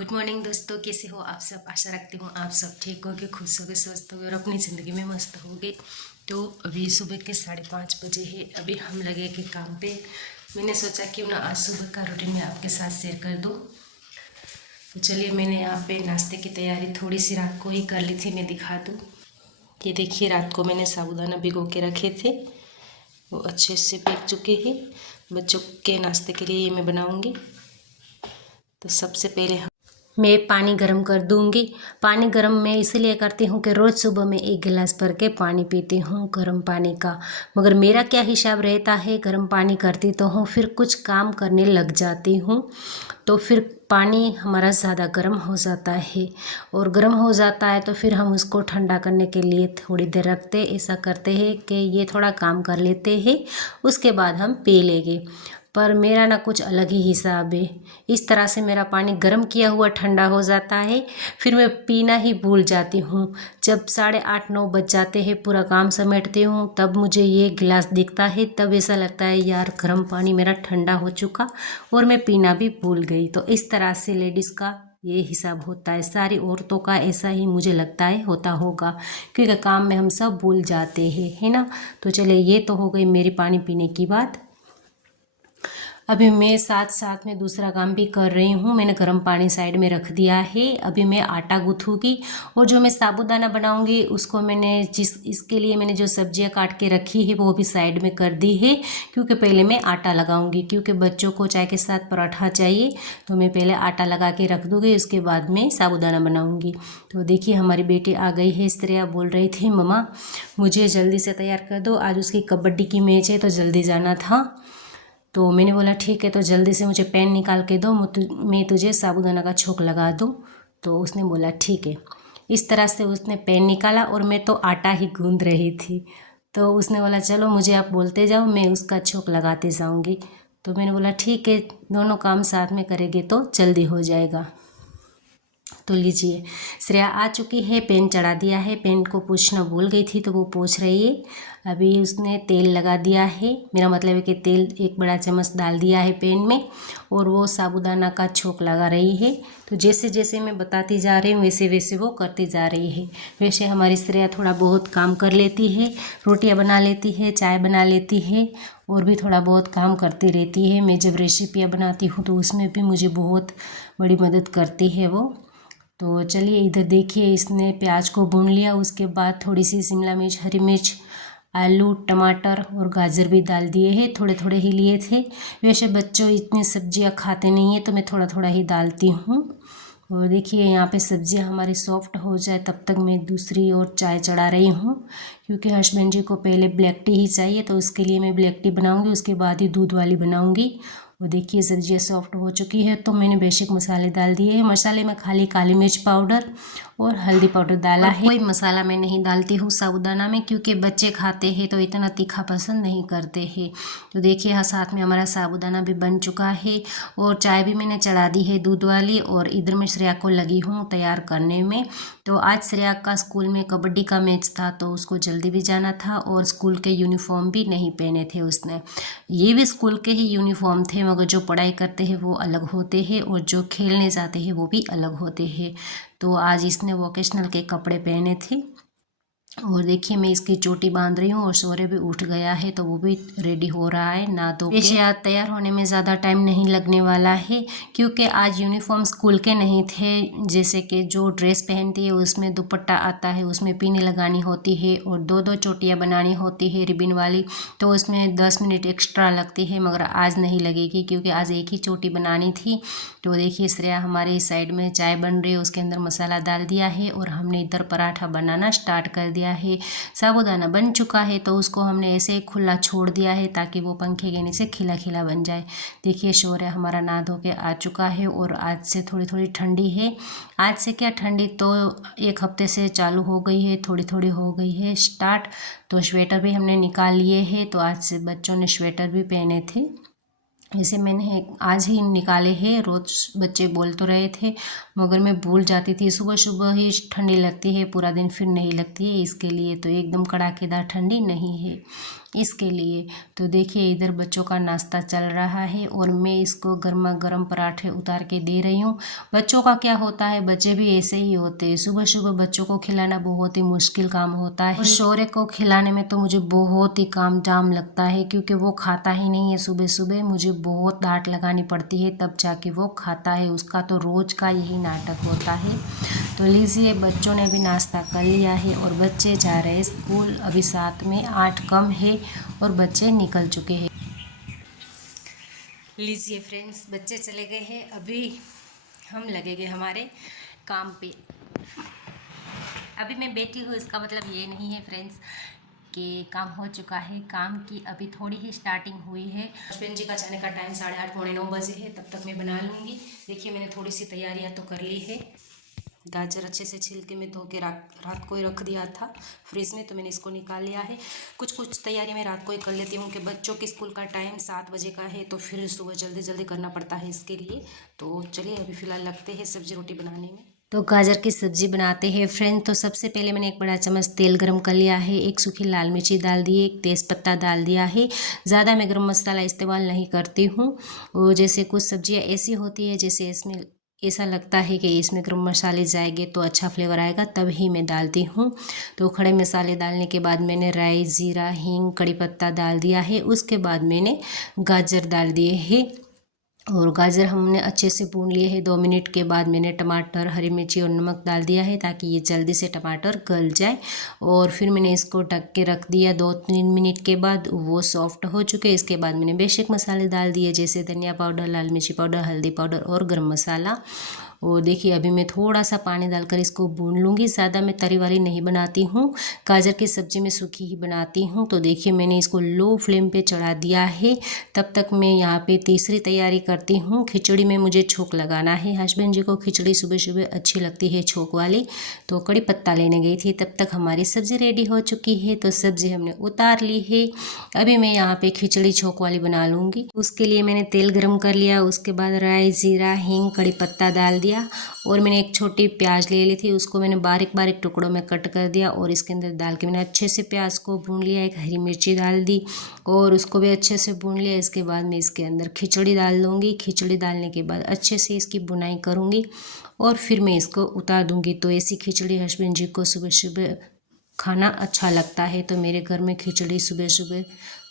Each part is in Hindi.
गुड मॉर्निंग दोस्तों, कैसे हो आप सब। आशा रखती हूँ आप सब ठीक होगे, खुश होगे, स्वस्थ होगे और अपनी ज़िंदगी में मस्त होगे। तो अभी सुबह के 5:30 बजे है। अभी हम लगे के काम पे। मैंने सोचा क्यों ना आज सुबह का रूटीन मैं आपके साथ शेयर कर दूँ। तो चलिए, मैंने यहाँ पे नाश्ते की तैयारी थोड़ी सी रात को ही कर ली थी, मैं दिखा दूँ। ये देखिए, रात को मैंने साबूदाना भिगो के रखे थे, वो अच्छे से पक चुके हैं। बच्चों के नाश्ते के लिए ये मैं बनाऊँगी। तो सबसे पहले मैं पानी गर्म कर दूंगी। पानी गर्म मैं इसलिए करती हूँ कि रोज़ सुबह में 1 गिलास भर के पानी पीती हूँ गर्म पानी का। मगर मेरा क्या हिसाब रहता है, गर्म पानी करती तो हूँ, फिर कुछ काम करने लग जाती हूँ तो फिर पानी हमारा ज़्यादा गर्म हो जाता है। और गर्म हो जाता है तो फिर हम उसको ठंडा करने के लिए थोड़ी देर रखते। ऐसा करते हैं कि ये थोड़ा काम कर लेते हैं, उसके बाद हम पी लेंगे। पर मेरा ना कुछ अलग ही हिसाब है। इस तरह से मेरा पानी गर्म किया हुआ ठंडा हो जाता है, फिर मैं पीना ही भूल जाती हूँ। जब 8:30-9 बज जाते हैं, पूरा काम समेटती हूँ, तब मुझे ये गिलास दिखता है। तब ऐसा लगता है यार, गर्म पानी मेरा ठंडा हो चुका और मैं पीना भी भूल गई। तो इस तरह से लेडीज़ का ये हिसाब होता है। सारी औरतों का ऐसा ही मुझे लगता है होता होगा, क्योंकि काम में हम सब भूल जाते हैं, है ना। तो चलिए, ये तो हो गई मेरी पानी पीने की बात। अभी मैं साथ साथ में दूसरा काम भी कर रही हूँ। मैंने गर्म पानी साइड में रख दिया है। अभी मैं आटा गूँथूँगी और जो मैं साबूदाना बनाऊँगी उसको मैंने इसके लिए मैंने जो सब्जियाँ काट के रखी है वो भी साइड में कर दी है, क्योंकि पहले मैं आटा लगाऊँगी। क्योंकि बच्चों को चाय के साथ पराठा चाहिए, तो मैं पहले आटा लगा के रख दूँगी, उसके बाद मैं साबूदाना बनाऊँगी। तो देखिए, हमारी बेटी आ गई है। श्रेया बोल रही थी, मम्मा मुझे जल्दी से तैयार कर दो, आज उसकी कबड्डी की मैच है तो जल्दी जाना था। तो मैंने बोला ठीक है, तो जल्दी से मुझे पेन निकाल के दो, मैं तुझे साबूदाना का छोंक लगा दूँ। तो उसने बोला ठीक है। इस तरह से उसने पेन निकाला और मैं तो आटा ही गूंद रही थी। तो उसने बोला चलो मुझे आप बोलते जाओ, मैं उसका छोंक लगाते जाऊँगी। तो मैंने बोला ठीक है, दोनों काम साथ में करेंगे तो जल्दी हो जाएगा। तो लीजिए, श्रेया आ चुकी है, पेन चढ़ा दिया है। पेन को पूछना भूल गई थी तो वो पूछ रही है। अभी उसने तेल लगा दिया है, मेरा मतलब है कि तेल 1 बड़ा चम्मच डाल दिया है पेन में, और वो साबूदाना का छोंक लगा रही है। तो जैसे जैसे मैं बताती जा रही हूँ वैसे वैसे वो करती जा रही है। वैसे हमारी श्रेया थोड़ा बहुत काम कर लेती है, रोटियाँ बना लेती है, चाय बना लेती है, और भी थोड़ा बहुत काम करती रहती है। मैं जब रेसिपियाँ बनाती हूँ तो उसमें भी मुझे बहुत बड़ी मदद करती है वो। तो चलिए, इधर देखिए, इसने प्याज को भून लिया, उसके बाद थोड़ी सी शिमला मिर्च, हरी मिर्च, आलू, टमाटर और गाजर भी डाल दिए हैं। थोड़े थोड़े ही लिए थे। वैसे बच्चों इतनी सब्जियां खाते नहीं हैं तो मैं थोड़ा थोड़ा ही डालती हूँ। और देखिए, यहाँ पे सब्जियां हमारी सॉफ्ट हो जाए तब तक मैं दूसरी ओर चाय चढ़ा रही हूँ, क्योंकि हस्बैंड जी को पहले ब्लैक टी ही चाहिए, तो उसके लिए मैं ब्लैक टी बनाऊँगी, उसके बाद ही दूध वाली बनाऊँगी। वो देखिए, सब्जियाँ सॉफ्ट हो चुकी है तो मैंने बेसिक मसाले डाल दिए हैं। मसाले में खाली काली मिर्च पाउडर और हल्दी पाउडर डाला है। कोई मसाला मैं नहीं डालती हूँ साबूदाना में, क्योंकि बच्चे खाते हैं तो इतना तीखा पसंद नहीं करते हैं। तो देखिए, हाँ, साथ में हमारा साबूदाना भी बन चुका है और चाय भी मैंने चढ़ा दी है दूध वाली। और इधर मैं श्रेया को लगी हूँ तैयार करने में। तो आज श्रेया का स्कूल में कबड्डी का मैच था तो उसको जल्दी भी जाना था, और स्कूल के यूनिफॉर्म भी नहीं पहने थे उसने। ये भी स्कूल के ही यूनिफॉर्म थे, मगर जो पढ़ाई करते हैं वो अलग होते हैं और जो खेलने जाते हैं वो भी अलग होते हैं। तो आज इसने वोकेशनल के कपड़े पहने थे। और देखिए, मैं इसकी चोटी बांध रही हूँ और सौर्य भी उठ गया है तो वो भी रेडी हो रहा है ना धो के। वैसे आज तैयार होने में ज़्यादा टाइम नहीं लगने वाला है, क्योंकि आज यूनिफॉर्म स्कूल के नहीं थे। जैसे कि जो ड्रेस पहनती है उसमें दुपट्टा आता है, उसमें पिन लगानी होती है और 2-2 चोटियाँ बनानी होती है रिबिन वाली, तो उसमें 10 मिनट एक्स्ट्रा लगती है। मगर आज नहीं लगेगी, क्योंकि आज एक ही चोटी बनानी थी। तो देखिए, श्रेया हमारे इस साइड में चाय बन रही है, उसके अंदर मसाला डाल दिया है और हमने इधर पराठा बनाना स्टार्ट कर दिया है। साबूदाना बन चुका है तो उसको हमने ऐसे ही खुला छोड़ दिया है ताकि वो पंखे के नीचे खिला खिला बन जाए। देखिए, शौर्य हमारा नहा धो के आ चुका है और आज से थोड़ी थोड़ी ठंडी है। आज से क्या ठंडी, तो 1 हफ्ते से चालू हो गई है, थोड़ी थोड़ी हो गई है स्टार्ट। तो स्वेटर भी हमने निकाल लिए हैं, तो आज से बच्चों ने स्वेटर भी पहने थे। जैसे मैंने आज ही निकाले हैं। रोज़ बच्चे बोल तो रहे थे, मगर मैं भूल जाती थी। सुबह सुबह ही ठंडी लगती है, पूरा दिन फिर नहीं लगती है, इसके लिए तो एकदम कड़ाकेदार ठंडी नहीं है। इसके लिए। तो देखिए इधर बच्चों का नाश्ता चल रहा है और मैं इसको गर्मा गर्म पराठे उतार के दे रही हूँ। बच्चों का क्या होता है, बच्चे भी ऐसे ही होते हैं, सुबह सुबह बच्चों को खिलाना बहुत ही मुश्किल काम होता है। और शौर्य को खिलाने में तो मुझे बहुत ही काम जाम लगता है, क्योंकि वो खाता ही नहीं है सुबह सुबह। मुझे बहुत डांट लगानी पड़ती है तब जाके वो खाता है, उसका तो रोज़ का यही नाटक होता है। तो लीजिए बच्चों ने भी नाश्ता कर लिया है और बच्चे जा रहे हैं स्कूल। अभी साथ में 8 कम है और बच्चे निकल चुके हैं। लीजिए फ्रेंड्स, बच्चे चले गए हैं, अभी हम लगेंगे हमारे काम पे। अभी मैं बैठी हूँ, इसका मतलब ये नहीं है फ्रेंड्स कि काम हो चुका है। काम की अभी थोड़ी ही स्टार्टिंग हुई है। हस्बैंड जी का जाने का टाइम 8:30 पौने 9 बजे है, तब तक मैं बना लूँगी। देखिए मैंने थोड़ी सी तैयारियाँ तो कर ली है। गाजर अच्छे से छिल के मैं धो के रात को ही रख दिया था फ्रिज में, तो मैंने इसको निकाल लिया है। कुछ तैयारी मैं रात को ही कर लेती हूँ कि बच्चों के स्कूल का टाइम 7 बजे का है, तो फिर सुबह जल्दी जल्दी करना पड़ता है इसके लिए। तो चलिए अभी फ़िलहाल लगते हैं सब्जी रोटी बनाने में। तो गाजर की सब्ज़ी बनाते हैं फ्रेंड। तो सबसे पहले मैंने 1 बड़ा चम्मच तेल गरम कर लिया है, 1 सूखी लाल मिर्ची डाल दी है, 1 तेज़पत्ता डाल दिया है। ज़्यादा मैं गरम मसाला इस्तेमाल नहीं करती हूँ। और जैसे कुछ सब्जियाँ ऐसी होती है जैसे इसमें ऐसा लगता है कि इसमें गरम मसाले जाएंगे तो अच्छा फ्लेवर आएगा, तब ही मैं डालती हूँ। तो खड़े मसाले डालने के बाद मैंने राई, ज़ीरा, हींग, कड़ी पत्ता डाल दिया है। उसके बाद मैंने गाजर डाल दिए हैं और गाजर हमने अच्छे से भून लिए हैं। 2 मिनट के बाद मैंने टमाटर, हरी मिर्ची और नमक डाल दिया है ताकि ये जल्दी से टमाटर गल जाए। और फिर मैंने इसको ढक के रख दिया। 2-3 मिनट के बाद वो सॉफ्ट हो चुके। इसके बाद मैंने बेसिक मसाले डाल दिए जैसे धनिया पाउडर, लाल मिर्ची पाउडर, हल्दी पाउडर और गरम मसाला। और देखिए अभी मैं थोड़ा सा पानी डालकर इसको भून लूँगी। ज़्यादा मैं तरी वाली नहीं बनाती हूँ, गाजर की सब्ज़ी में सूखी ही बनाती हूँ। तो देखिए मैंने इसको लो फ्लेम पे चढ़ा दिया है। तब तक मैं यहाँ पे तीसरी तैयारी करती हूँ। खिचड़ी में मुझे छोंक लगाना है। हस्बैंड जी को खिचड़ी सुबह सुबह अच्छी लगती है छोंक वाली, तो कड़ी पत्ता लेने गई थी। तब तक हमारी सब्ज़ी रेडी हो चुकी है, तो सब्ज़ी हमने उतार ली है। अभी मैं यहाँ पे खिचड़ी छोंक वाली बना लूँगी। उसके लिए मैंने तेल गरम कर लिया। उसके बाद राई, ज़ीरा, हींग, कड़ी पत्ता डाल दिया और मैंने एक छोटी प्याज ले ली थी, उसको मैंने बारीक बारीक टुकड़ों में कट कर दिया और इसके अंदर डाल के मैंने अच्छे से प्याज को भून लिया। एक हरी मिर्ची डाल दी और उसको भी अच्छे से भून लिया। इसके बाद मैं इसके अंदर खिचड़ी डाल दूँगी। खिचड़ी डालने के बाद अच्छे से इसकी बुनाई करूँगी और फिर मैं इसको उतार दूँगी। तो ऐसी खिचड़ी हस्बैंड जी को सुबह सुबह खाना अच्छा लगता है, तो मेरे घर में खिचड़ी सुबह सुबह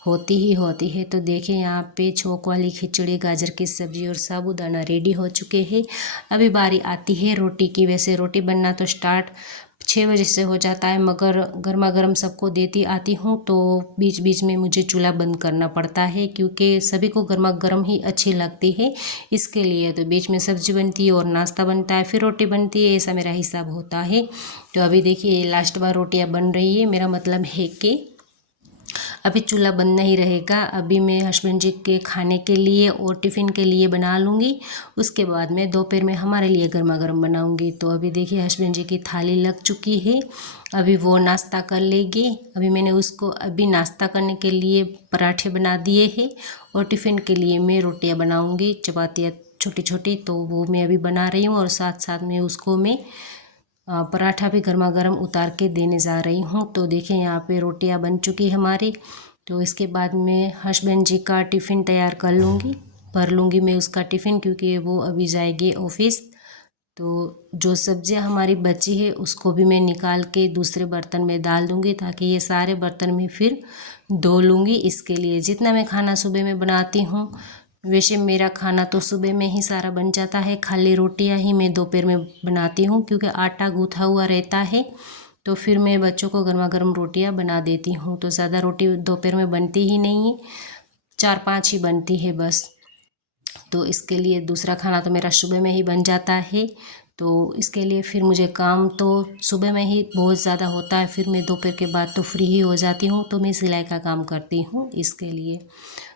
होती ही होती है। तो देखिए यहाँ पे छोंक वाली खिचड़ी, गाजर की सब्ज़ी और साबूदाना रेडी हो चुके हैं। अभी बारी आती है रोटी की। वैसे रोटी बनना तो स्टार्ट 6 बजे से हो जाता है, मगर गर्मा गर्म सबको देती आती हूँ तो बीच बीच में मुझे चूल्हा बंद करना पड़ता है, क्योंकि सभी को गर्मा गर्म ही अच्छी लगती है इसके लिए। तो बीच में सब्ज़ी बनती है और नाश्ता बनता है, फिर रोटी बनती है, ऐसा मेरा हिसाब होता है। तो अभी देखिए लास्ट बार रोटियाँ बन रही है। मेरा मतलब है कि अभी चूल्हा बंद नहीं रहेगा। अभी मैं हस्बैंड जी के खाने के लिए और टिफ़िन के लिए बना लूँगी। उसके बाद मैं दोपहर में हमारे लिए गर्मा गर्म बनाऊँगी। तो अभी देखिए हस्बैंड जी की थाली लग चुकी है, अभी वो नाश्ता कर लेगी। अभी मैंने उसको अभी नाश्ता करने के लिए पराठे बना दिए हैं और टिफ़िन के लिए मैं रोटियाँ बनाऊँगी, चपातियाँ छोटी छोटी, तो वो मैं अभी बना रही हूँ और साथ साथ में उसको मैं पराठा भी गर्मा गर्म उतार के देने जा रही हूँ। तो देखिए यहाँ पे रोटियाँ बन चुकी हमारी। तो इसके बाद मैं हस्बैंड जी का टिफ़िन तैयार कर लूँगी, भर लूँगी मैं उसका टिफ़िन, क्योंकि वो अभी जाएंगे ऑफिस। तो जो सब्जियाँ हमारी बची है उसको भी मैं निकाल के दूसरे बर्तन में डाल दूँगी, ताकि ये सारे बर्तन में फिर धो लूँगी। इसके लिए जितना मैं खाना सुबह में बनाती हूँ, वैसे मेरा खाना तो सुबह में ही सारा बन जाता है, खाली रोटियां ही मैं दोपहर में बनाती हूँ, क्योंकि आटा गूँथा हुआ रहता है। तो फिर मैं बच्चों को गर्मा गर्म रोटियां बना देती हूँ। तो ज़्यादा रोटी दोपहर में बनती ही नहीं है, 4-5 ही बनती है बस। तो इसके लिए दूसरा खाना तो मेरा सुबह में ही बन जाता है। तो इसके लिए फिर मुझे काम तो सुबह में ही बहुत ज़्यादा होता है, फिर मैं दोपहर के बाद तो फ्री ही हो जाती हूँ। तो मैं सिलाई का काम करती हूँ इसके लिए।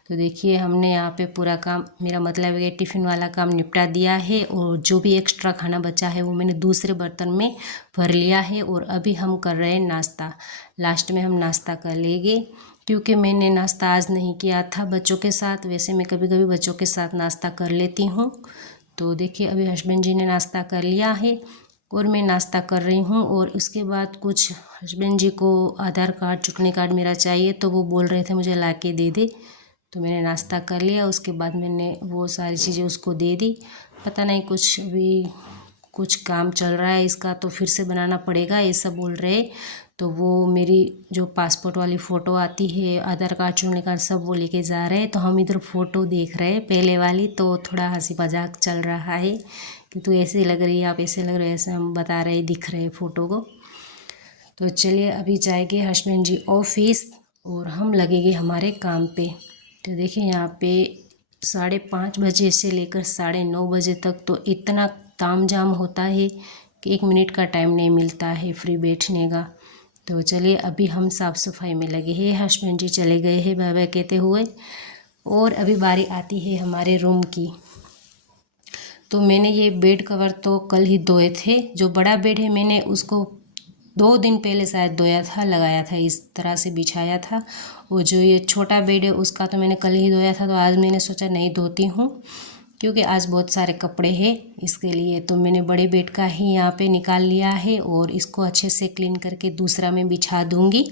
तो देखिए हमने यहाँ पे पूरा काम, मेरा मतलब है टिफ़िन वाला काम निपटा दिया है, और जो भी एक्स्ट्रा खाना बचा है वो मैंने दूसरे बर्तन में भर लिया है। और अभी हम कर रहे हैं नाश्ता। लास्ट में हम नाश्ता कर लेंगे, क्योंकि मैंने नाश्ता आज नहीं किया था बच्चों के साथ। वैसे मैं कभी कभी बच्चों के साथ नाश्ता कर लेती हूँ। तो देखिए अभी हस्बैंड जी ने नाश्ता कर लिया है और मैं नाश्ता कर रही हूँ। और उसके बाद कुछ हस्बैंड जी को आधार कार्ड, चुटनी कार्ड मेरा चाहिए, तो वो बोल रहे थे मुझे ला के दे दे, तो मैंने नाश्ता कर लिया। उसके बाद मैंने वो सारी चीज़ें उसको दे दी। पता नहीं कुछ अभी कुछ काम चल रहा है इसका, तो फिर से बनाना पड़ेगा ये सब बोल रहे। तो वो मेरी जो पासपोर्ट वाली फ़ोटो आती है, आधार कार्ड, चुनने कार्ड, सब वो लेके जा रहे हैं। तो हम इधर फ़ोटो देख रहे हैं पहले वाली, तो थोड़ा हंसी मजाक चल रहा है कि तू ऐसे लग रही है, आप ऐसे लग रहे हो, ऐसे हम बता रहे, दिख रहे फ़ोटो को। तो चलिए अभी जाएंगे हस्बैंड जी ऑफिस और हम लगेंगे हमारे काम पे। तो देखिए यहाँ पे 5:30 बजे से लेकर 9:30 बजे तक तो इतना ताम जाम होता है कि 1 मिनट का टाइम नहीं मिलता है फ्री बैठने का। तो चलिए अभी हम साफ़ सफाई में लगे हैं। हस्बैंड जी चले गए हैं बाय बाय कहते हुए, और अभी बारी आती है हमारे रूम की। तो मैंने ये बेड कवर तो कल ही धोए थे। जो बड़ा बेड है मैंने उसको 2 दिन पहले शायद धोया था, लगाया था, इस तरह से बिछाया था। और जो ये छोटा बेड है उसका तो मैंने कल ही धोया था। तो आज मैंने सोचा नहीं धोती हूँ, क्योंकि आज बहुत सारे कपड़े हैं इसके लिए। तो मैंने बड़े बेड का ही यहाँ पे निकाल लिया है और इसको अच्छे से क्लीन करके दूसरा में बिछा दूँगी।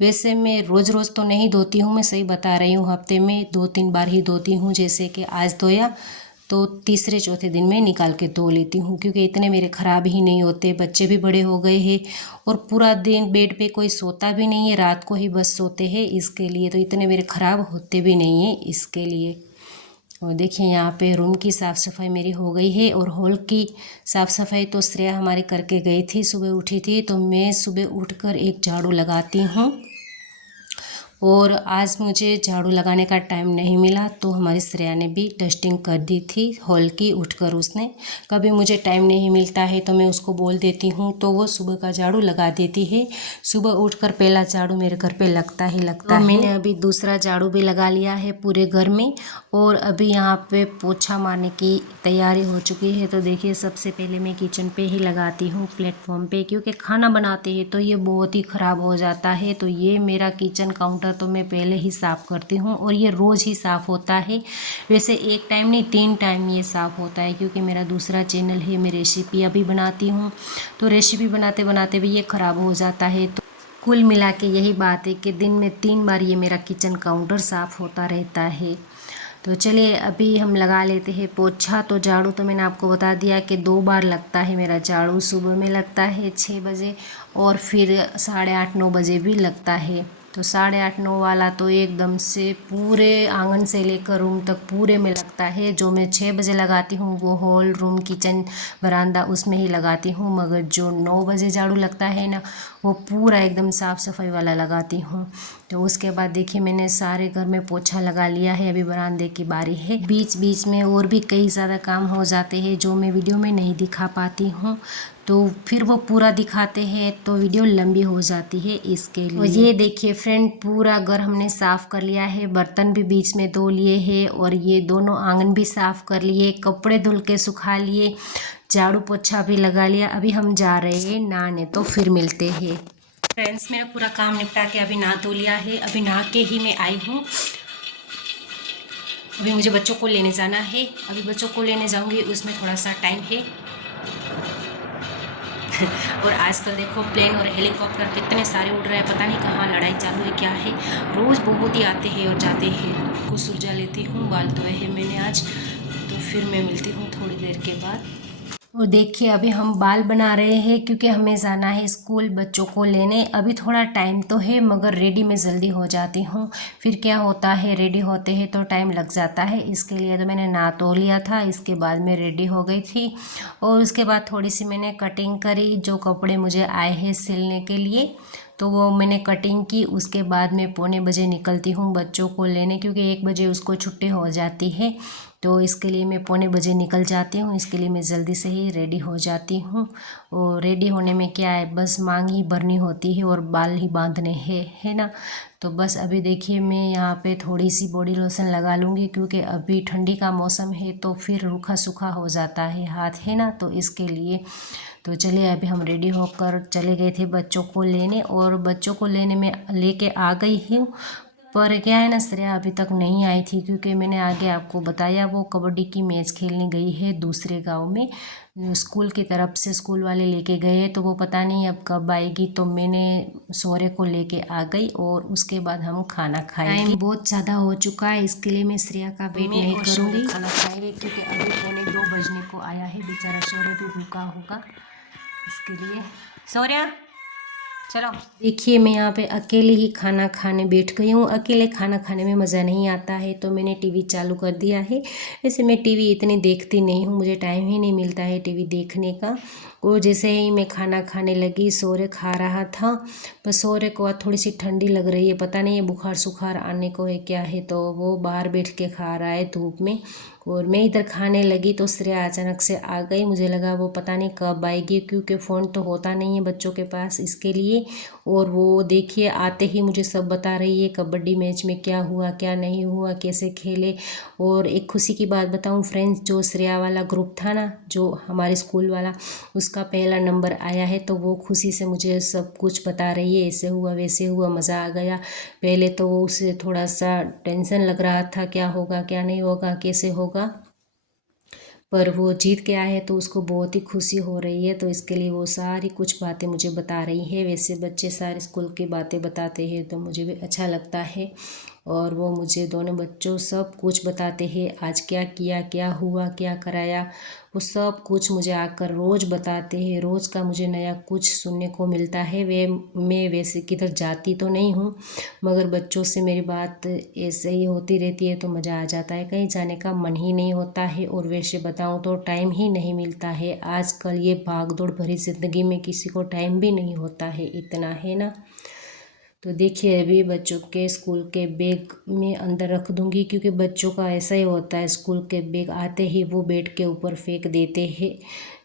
वैसे मैं रोज़ रोज़ तो नहीं धोती हूँ, मैं सही बता रही हूँ, हफ्ते में 2-3 बार ही धोती हूँ। जैसे कि आज धोया तो तीसरे चौथे दिन में निकाल के धो लेती हूँ, क्योंकि इतने मेरे ख़राब ही नहीं होते। बच्चे भी बड़े हो गए हैं और पूरा दिन बेड पे कोई सोता भी नहीं है, रात को ही बस सोते हैं, इसके लिए तो इतने मेरे ख़राब होते भी नहीं हैं इसके लिए। और देखिए यहाँ पे रूम की साफ़ सफाई मेरी हो गई है। और हॉल की साफ़ सफाई तो श्रेया हमारी करके गई थी, सुबह उठी थी। तो मैं सुबह उठकर एक झाड़ू लगाती हूँ, और आज मुझे झाड़ू लगाने का टाइम नहीं मिला, तो हमारी श्रेया ने भी डस्टिंग कर दी थी हॉल की उठकर। उसने, कभी मुझे टाइम नहीं मिलता है तो मैं उसको बोल देती हूँ, तो वो सुबह का झाड़ू लगा देती है। सुबह उठकर पहला झाड़ू मेरे घर पे लगता ही लगता है। मैंने अभी दूसरा झाड़ू भी लगा लिया है पूरे घर में, और अभी यहाँ पे पोछा मारने की तैयारी हो चुकी है। तो देखिए सबसे पहले मैं किचन पे ही लगाती हूँ, प्लेटफॉर्म पे, क्योंकि खाना बनाते हैं तो ये बहुत ही ख़राब हो जाता है। तो ये मेरा किचन काउंटर तो मैं पहले ही साफ़ करती हूँ, और ये रोज़ ही साफ़ होता है। वैसे एक टाइम नहीं, 3 टाइम ये साफ़ होता है, क्योंकि मेरा दूसरा चैनल है, मैं रेसिपियाँ भी बनाती हूँ। तो रेसिपी बनाते बनाते भी ये ख़राब हो जाता है। तो कुल मिला के यही बात है कि दिन में 3 बार ये मेरा किचन काउंटर साफ़ होता रहता है। तो चलिए अभी हम लगा लेते हैं पोछा। तो झाड़ू तो मैंने आपको बता दिया कि 2 बार लगता है मेरा झाड़ू। सुबह में लगता है 6 बजे, और फिर 8:30-9 बजे भी लगता है। तो 8:30-9 वाला तो एकदम से पूरे आंगन से लेकर रूम तक पूरे में लगता है। जो मैं 6 बजे लगाती हूँ वो हॉल, रूम, किचन, बरामदा उसमें ही लगाती हूँ, मगर जो 9 बजे झाड़ू लगता है ना, वो पूरा एकदम साफ़ सफाई वाला लगाती हूँ। तो उसके बाद देखिए मैंने सारे घर में पोछा लगा लिया है। अभी बरामदे की बारी है। बीच बीच में और भी कई ज़्यादा काम हो जाते हैं जो मैं वीडियो में नहीं दिखा पाती हूँ, तो फिर वो पूरा दिखाते हैं तो वीडियो लंबी हो जाती है, इसके लिए। और ये देखिए फ्रेंड, पूरा घर हमने साफ़ कर लिया है, बर्तन भी बीच में धो लिए हैं, और ये दोनों आंगन भी साफ़ कर लिए, कपड़े धुल के सुखा लिए, झाड़ू पोछा भी लगा लिया। अभी हम जा रहे हैं नहाने, तो फिर मिलते हैं। फ्रेंड्स मेरा पूरा काम निपटा के अभी नहा धो लिया है। अभी नहा के ही मैं आई हूँ। अभी मुझे बच्चों को लेने जाना है। अभी बच्चों को लेने जाऊँगी, उसमें थोड़ा सा टाइम है। और आजकल देखो प्लेन और हेलीकॉप्टर कितने सारे उड़ रहे हैं, पता नहीं कहाँ लड़ाई चालू है, क्या है। रोज़ बहुत ही आते हैं और जाते हैं। को सुलझा लेती हूँ, बाल धोए हैं मैंने आज, तो फिर मैं मिलती हूँ थोड़ी देर के बाद। और देखिए अभी हम बाल बना रहे हैं, क्योंकि हमें जाना है स्कूल बच्चों को लेने। अभी थोड़ा टाइम तो है, मगर रेडी में जल्दी हो जाती हूँ। फिर क्या होता है, रेडी होते हैं तो टाइम लग जाता है, इसके लिए तो मैंने नहा धो लिया था। इसके बाद मैं रेडी हो गई थी, और उसके बाद थोड़ी सी मैंने कटिंग करी, जो कपड़े मुझे आए हैं सिलने के लिए, तो वो मैंने कटिंग की। उसके बाद मैं 9:45 बजे निकलती हूँ बच्चों को लेने, क्योंकि 1 बजे उसको छुट्टी हो जाती है। तो इसके लिए मैं 9:45 बजे निकल जाती हूँ। इसके लिए मैं जल्दी से ही रेडी हो जाती हूँ। और रेडी होने में क्या है, बस मांग ही भरनी होती है और बाल ही बांधने हैं, है ना। तो बस अभी देखिए मैं यहाँ पे थोड़ी सी बॉडी लोशन लगा लूँगी, क्योंकि अभी ठंडी का मौसम है, तो फिर रूखा सूखा हो जाता है हाथ, है ना, तो इसके लिए। तो चलिए अभी हम रेडी होकर चले गए थे बच्चों को लेने, और बच्चों को लेने में लेके आ गई हूँ। पर क्या है ना, श्रेया अभी तक नहीं आई थी क्योंकि मैंने आगे आपको बताया वो कबड्डी की मैच खेलने गई है दूसरे गांव में। स्कूल की तरफ से स्कूल वाले लेके गए हैं, तो वो पता नहीं अब कब आएगी। तो मैंने सौर्य को लेके आ गई और उसके बाद हम खाना खाएंगे। टाइम बहुत ज़्यादा हो चुका है, इसके लिए मैं श्रेया का वेट नहीं करूँगी। खाना खाएंगे क्योंकि अभी 1:45 बजने को आया है। बेचारा सौर्य भी भूखा होगा, इसके लिए। सौर्य चलो, देखिए मैं यहाँ पे अकेले ही खाना खाने बैठ गई हूँ। अकेले खाना खाने में मज़ा नहीं आता है, तो मैंने टीवी चालू कर दिया है। वैसे मैं टीवी इतनी देखती नहीं हूँ, मुझे टाइम ही नहीं मिलता है टीवी देखने का। और जैसे ही मैं खाना खाने लगी, सौर्य खा रहा था, पर सौर्य को आज थोड़ी सी ठंडी लग रही है, पता नहीं है बुखार सुखार आने को है क्या है। तो वो बाहर बैठ के खा रहा है धूप में, और मैं इधर खाने लगी तो श्रेया अचानक से आ गई। मुझे लगा वो पता नहीं कब आएगी, क्योंकि फ़ोन तो होता नहीं है बच्चों के पास, इसके लिए। और वो देखिए आते ही मुझे सब बता रही है कबड्डी मैच में क्या हुआ क्या नहीं हुआ, कैसे खेले। और एक खुशी की बात बताऊं फ्रेंड्स, जो श्रेया वाला ग्रुप था ना, जो हमारे स्कूल वाला, उसका पहला नंबर आया है। तो वो खुशी से मुझे सब कुछ बता रही है, ऐसे हुआ वैसे हुआ, मज़ा आ गया। पहले तो वो उसे थोड़ा सा टेंशन लग रहा था, क्या होगा क्या नहीं होगा कैसे होगा, पर वो जीत के आया है तो उसको बहुत ही खुशी हो रही है। तो इसके लिए वो सारी कुछ बातें मुझे बता रही है। वैसे बच्चे सारे स्कूल की बातें बताते हैं तो मुझे भी अच्छा लगता है, और वो मुझे दोनों बच्चों सब कुछ बताते हैं, आज क्या किया क्या हुआ क्या कराया, वो सब कुछ मुझे आकर रोज़ बताते हैं। रोज़ का मुझे नया कुछ सुनने को मिलता है। मैं वैसे किधर जाती तो नहीं हूँ, मगर बच्चों से मेरी बात ऐसे ही होती रहती है तो मज़ा आ जाता है, कहीं जाने का मन ही नहीं होता है। और वैसे बताऊँ तो टाइम ही नहीं मिलता है। आजकल ये भाग दौड़ भरी ज़िंदगी में किसी को टाइम भी नहीं होता है इतना, है ना। तो देखिए अभी बच्चों के स्कूल के बैग में अंदर रख दूंगी, क्योंकि बच्चों का ऐसा ही होता है, स्कूल के बैग आते ही वो बेड के ऊपर फेंक देते हैं,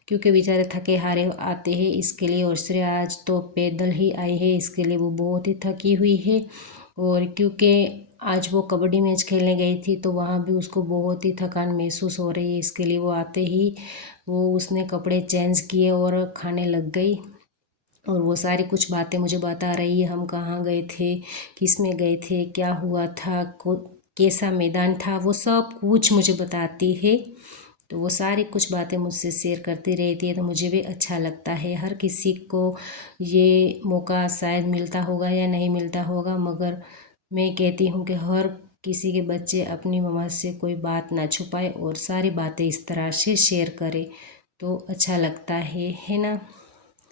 क्योंकि बेचारे थके हारे आते हैं, इसके लिए। और श्रेया आज तो पैदल ही आई है, इसके लिए वो बहुत ही थकी हुई है। और क्योंकि आज वो कबड्डी मैच खेलने गई थी तो वहाँ भी उसको बहुत ही थकान महसूस हो रही है, इसके लिए वो आते ही उसने कपड़े चेंज किए और खाने लग गई। और वो सारी कुछ बातें मुझे बता रही है, हम कहाँ गए थे, किस में गए थे, क्या हुआ था, कैसा मैदान था, वो सब कुछ मुझे बताती है। तो वो सारी कुछ बातें मुझसे शेयर करती रहती है, तो मुझे भी अच्छा लगता है। हर किसी को ये मौका शायद मिलता होगा या नहीं मिलता होगा, मगर मैं कहती हूँ कि हर किसी के बच्चे अपनी मम्मा से कोई बात ना छुपाए और सारी बातें इस तरह से शेयर करे, तो अच्छा लगता है ना।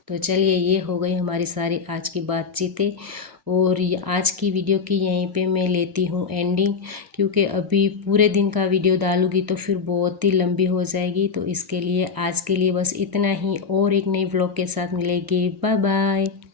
तो चलिए ये हो गई हमारी सारी आज की बातचीतें, और ये आज की वीडियो की यहीं पे मैं लेती हूँ एंडिंग, क्योंकि अभी पूरे दिन का वीडियो डालूँगी तो फिर बहुत ही लंबी हो जाएगी। तो इसके लिए आज के लिए बस इतना ही, और एक नई व्लॉग के साथ मिलेगी। Bye bye.